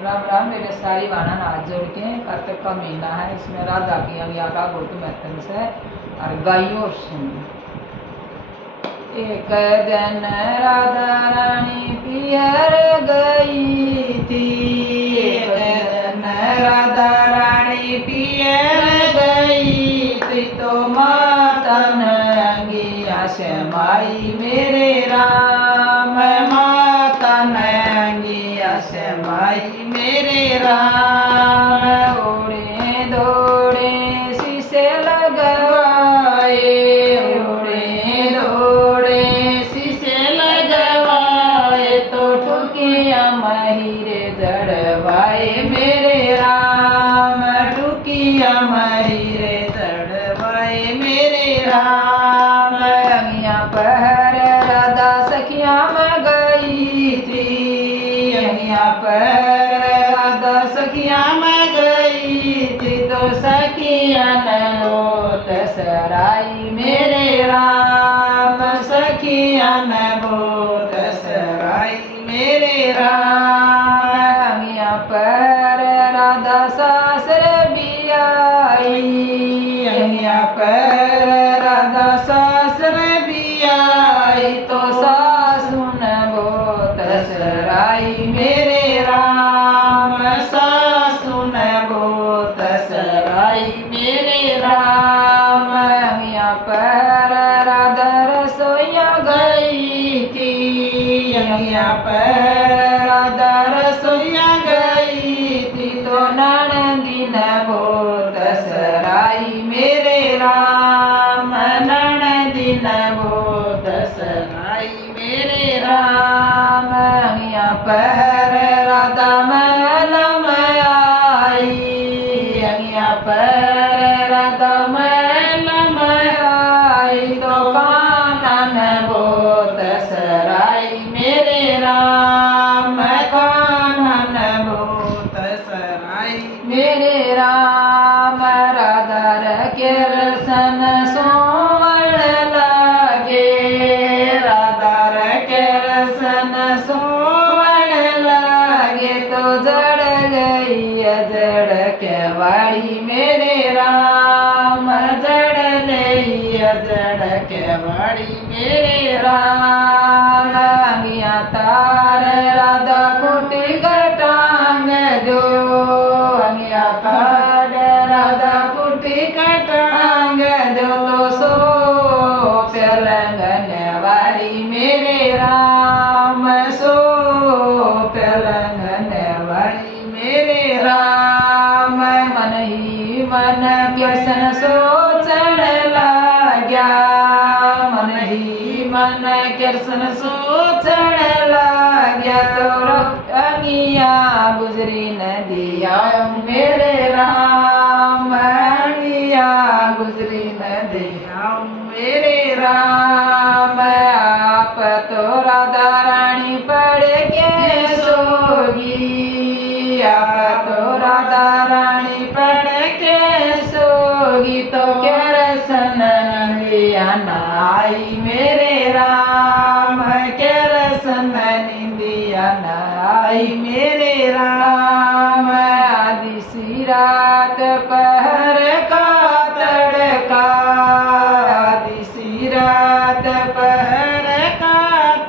राम राम मेरे सारी वाणा हाथ जोड़ के। कार्तिक का महीना है, इसमें राधा की अज्ञा का बहुत महत्व से और गाइयों सुन। एक दिन राधा रानी पियर गई थी, एक दिन राधा रानी पियर गई थी, तो माता नंगिया से माई मेरे राम, माता नंगिया से माई मेरे राम। उड़े दौड़े शीशे लगवाए, उड़े दौड़े शीशे लगवाए, तो टुकिया महिरे जड़वाए मेरे राम, टुकिया महिरे जड़वाए मेरे राम। अगिया पर राधा सखिया में गई थी, अगिया पर राधा सखिया में गई थी, तो सखिया नोत सराई मेरे राम, सखिया नोत सराई मेरे राम। अगिया पर राधा सासर भी आई, अगिया पर राधा सासर भी आई, तो सासु न बोत सराई मेरे राम, सासु न बोत सराई मेरे राम। अगिया पर राधा रसोईया गई थी, अगिया पर राधा रसोईया गई थी, तो ननदी न बोत सराई मेरे राम, ननदी न बोत सराई मेरे राम। अगिया पर राधा महल में आई, अगिया पर राधा महल में आई, तो कानन बोत सराई मेरे राम, कानन बोत सराई मेरे राम। राधा के रसन सोवण लागे, राधा के रसन सोवण लागे, तो जड़ गई जड़ के वाड़ी मेरे राम, जड़ गई जड़ के वाड़ी मेरे राम। अगिया तार राधा कुटी कटांग दो, अगिया तार राधा कुटी कटांग दो, तो सो पलंगन वाली मेरे राम, सो पलंगन वाली मेरे राम। मन ही मन कृष्ण सोचण लाग्या, मन ही मन कृष्ण सोचण लाग्या, तो अगिया गुजरी नदिया मेरे राम, अगिया गुजरी नदिया मेरे राम। आप तो राधा रानी पढ़ के सोगी, आप तो राधा रानी पढ़ के सोगी, तो कृष्ण निंदिया नाई मेरे राम, कृष्ण निंदिया नाई मेरे राम। आदि सी रात पहर का तड़का, आदि सी रात पहर का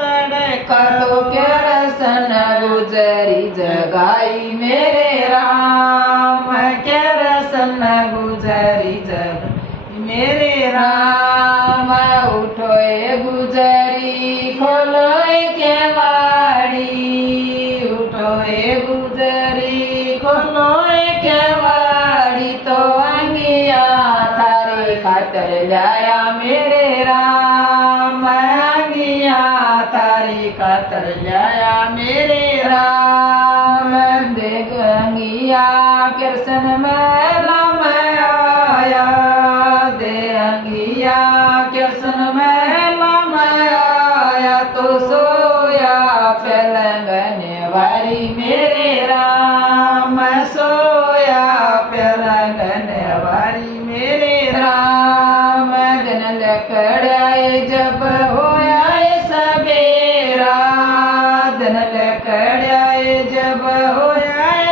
तड़का, तो कृष्ण गुजरी जगाई मेरे राम, कृष्ण गुजरी जगाई मेरे राम। उठो ए गुजरी खोलो ए केवाड़ी, उठो ए गुजरी खोलो ए केवाड़ी, तो अंगिया थारी खातर लाया मेरे राम, अंगिया थारी खातर लाया मेरे राम। देख अंगिया कृष्ण मेला में आया, दे अंगिया कृष्ण मेला में आया, तो सोया पलंगन वाली मेरे राम, सोया पलंगन वाली मेरे राम। दिन लकड़ाए जब होया सवेरा, दिन लकड़ाए जब होया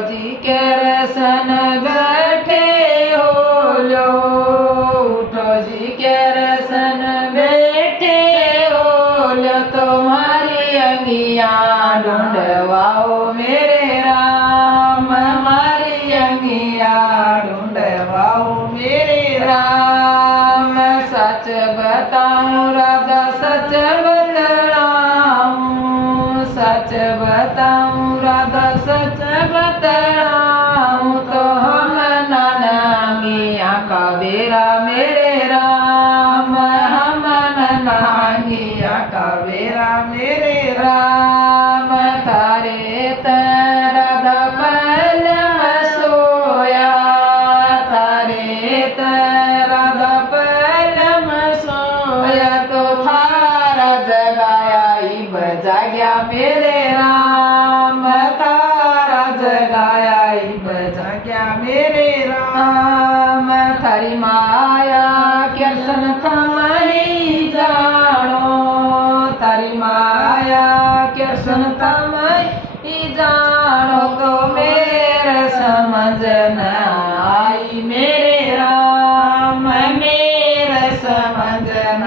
जी के रसन बैठे हो लो, उठो जी के रसन बैठे हो लो, तुम्हारी अंगिया ढूंढवाओ मेरे राम, हमारी अंगिया ढूंढवाओ मेरे राम। सच बताऊं राधा सच बतलाऊं, सच बताऊं राधा सच बतलाऊं, तो हम नानंगिया का बेरा मेरे राम, हम नानंगिया का बेरा मेरे राम। तारे राधा पलम सोया, तारे राधा पलम सोया, तो थारा जगाया ही बजा गया मेरे राम, थारा जगाया ही बजा गया मेरे राम। थारी माया कृष्ण थम ही जानो, तारी माया कृष्ण थम ही जानो, तो मेरे समझ न आई मेरे राम, मेरे समझ न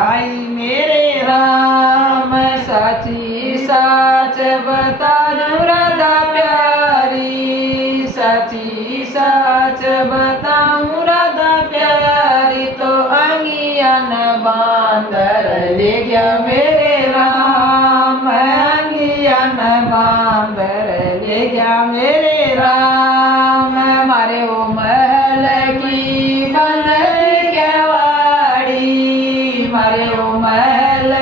आई मेरे राम। सची सच बता दूं राधा प्यारी, सची सच बताऊं राधा प्यारी, तो अंगियन बांदर ले गया मेरे राम, अंगियन बांदर ले गया मेरे राम। मारे वो महल की बंद केवाड़ी, मारे वो महल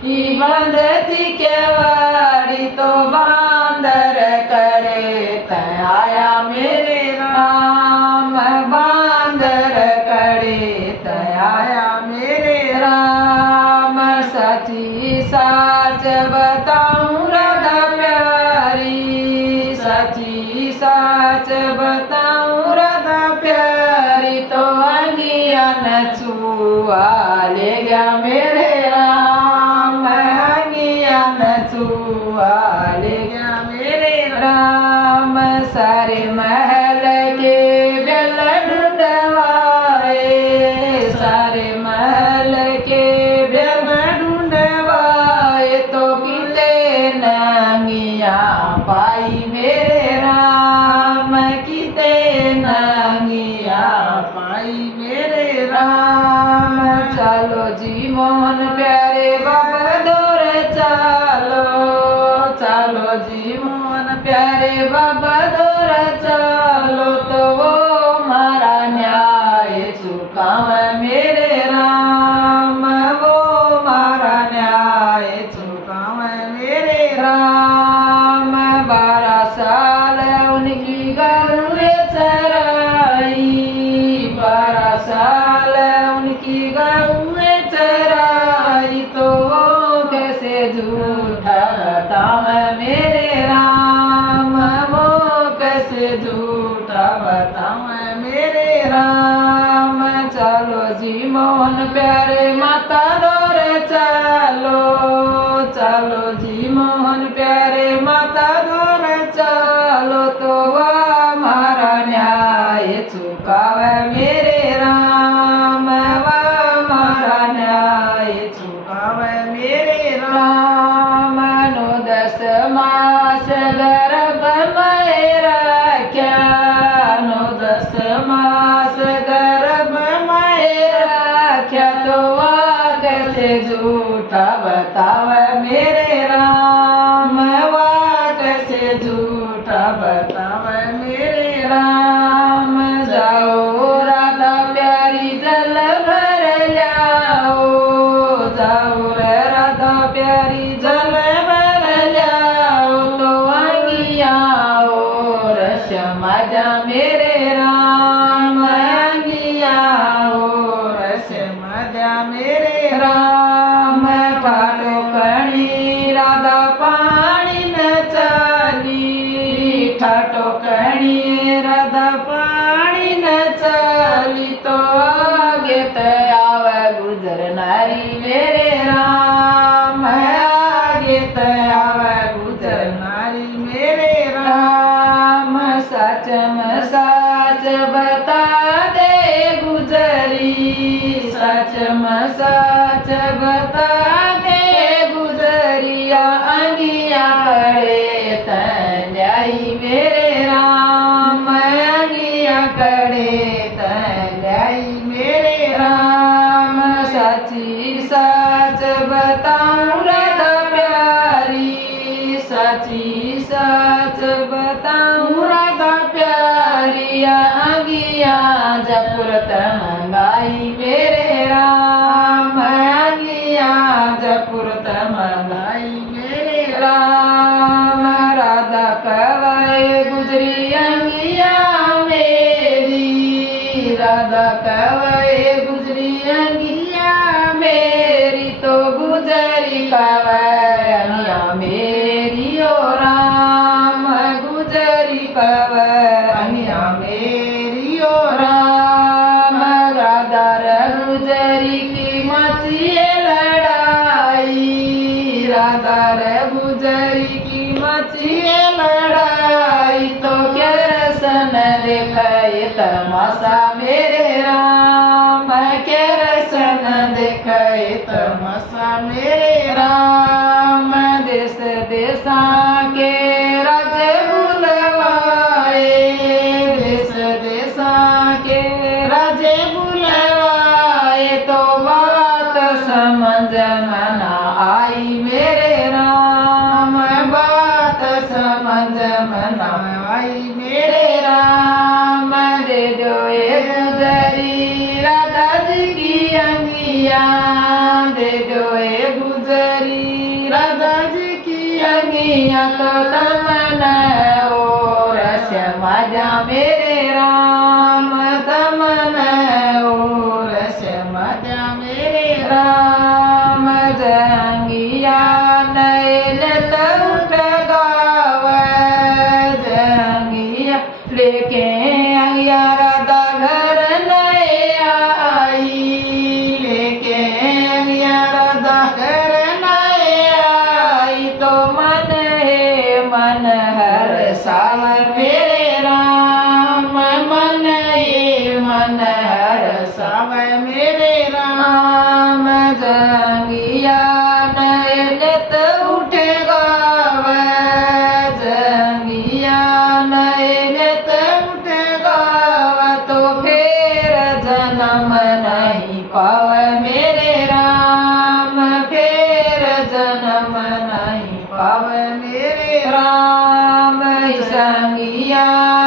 की बंद थी केवाड़ी, तो बांदर करे तय आया मेरे राम, बांदर करे तय आया मेरे राम। सची सच बताऊं राधा प्यारी, सची सच बताऊं राधा प्यारी, तो अंगियन छुआ ले गया मेरे राम, अंगियन छुआ ले गया मेरे राम। सारे महल के बेल ढूंढवाए, सारे महल के बेल ढूंढवाए, तो किले नंगिया पाई मेरे राम, किते नंगिया पाई मेरे राम। चलो जी मोहन प्यारे बाबा दौर चलो, चलो जी मोहन प्यारे बाबा दौर चलो, तो वो मारा न्याय चुकावे मेरे राम, वो मारा न्याय चुकावे मेरे राम। 12 साल उनकी गरुए चराई, 12 साल उनकी गरुए चराई, तो वो कैसे झूठा बतावे मेरे राम, वो कैसे झूठा बतावे मेरे राम। चलो जी मोहन प्यारे माता दौर चलो, चलो जी मोहन प्यारे माता दौर चलो, तो वह हमारा न्याय चुकावे मेरे राम, वह हमारा न्याय चुकावे मेरे राम। 9-10 मास गर्भ में रख्या, 9-10 मास गर्भ में रख्या, तो वह कैसे झूठा बतावे मेरे राम, वह कैसे झूठा बतावे मेरे राम। जाओ राधा प्यारी जल भर लाओ, जाओ रे राधा प्यारी जल भर लाओ, तो अंगिया और समझा मेरे राम, अंगिया और समझा मेरे राम। ठाटो कणी राधा पानी न चली, ठाटो कणी राधा पानी न चली, तो आगे आवे गुजर नारी मेरे राम, आगे आवे गुजर नारी मेरे राम। कड़े तलाई मेरे राम। सची सच बताऊं राधा प्यारी, सची सच बताऊं राधा प्यारी। अंगिया जपुरत मंगाई मेरे राम, अंगिया जपुरत मंगाई मेरे राम। राधा कवय गुजरी अंगिया मेरी, राधा कवय गुजरी अंगिया मेरी। तो गुजरी कवय अंगिया मेरी ओ राम, गुजरी कवय अंगिया मेरी ओ राम। राधा गुजरी की मचिए लड़ाई, राधा गुजरी की मचिए लड़ाई। तो केरसन देखाए तमाशा मेरे राम, केरसन देखाए तमाशा मेरे राम। देश देशा के राजे बुलवाए, देश देशा के राजे बुलवाए। तो बात समझ में ना आई मेरे राम, बात समझ में ना आई मेरे राम। दे दो ये गुजरी राधा जी की अंगिया, दे दो ये गुजरी राधा जी की अंगिया। तो तमन्ना और श्यामा मेरे राम, तमन्ना और श्यामा मेरे राम। जंगिया नैन उठ गावे, जंगिया लेके अंगिया राधा घर नए आई, लेके अंगिया राधा घर नए आई। तो मन है मन हर साव मेरे राम, मन है मन हर साव मेरे राम। जंगिया नैन उठ गावे, जंगिया नैन उठ गावे। तो फिर जन्म नहीं पावे मेरे राम, फिर जन्म नहीं पावे मेरे राम। संगिया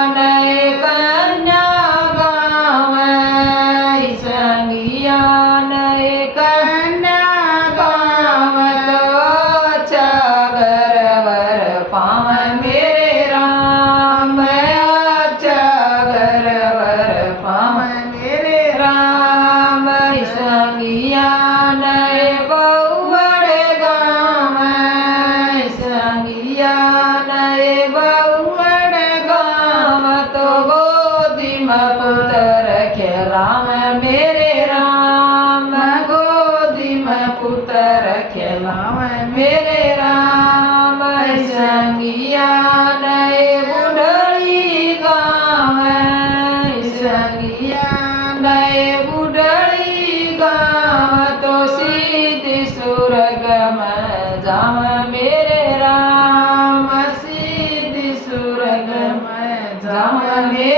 नए कन्या गावे, संगिया नए कन्या गावे। तो अच्छा गरवर पावे मेरे राम, अच्छा गरवर पावे मेरे राम। संगिया नए बहुवर गावे, संगिया नए बहुवर गावे। तो गोदी में पुत्र खेलाव मेरे राम, गोदी में पुत्र खेलाव मेरे राम। संगिया नए बुढ़ड़ी गावे, संगिया नए बुढ़ड़ी गावे। तो सीधी सुरग में जाव मेरे राम, सीधी सुरग में जाव मेरे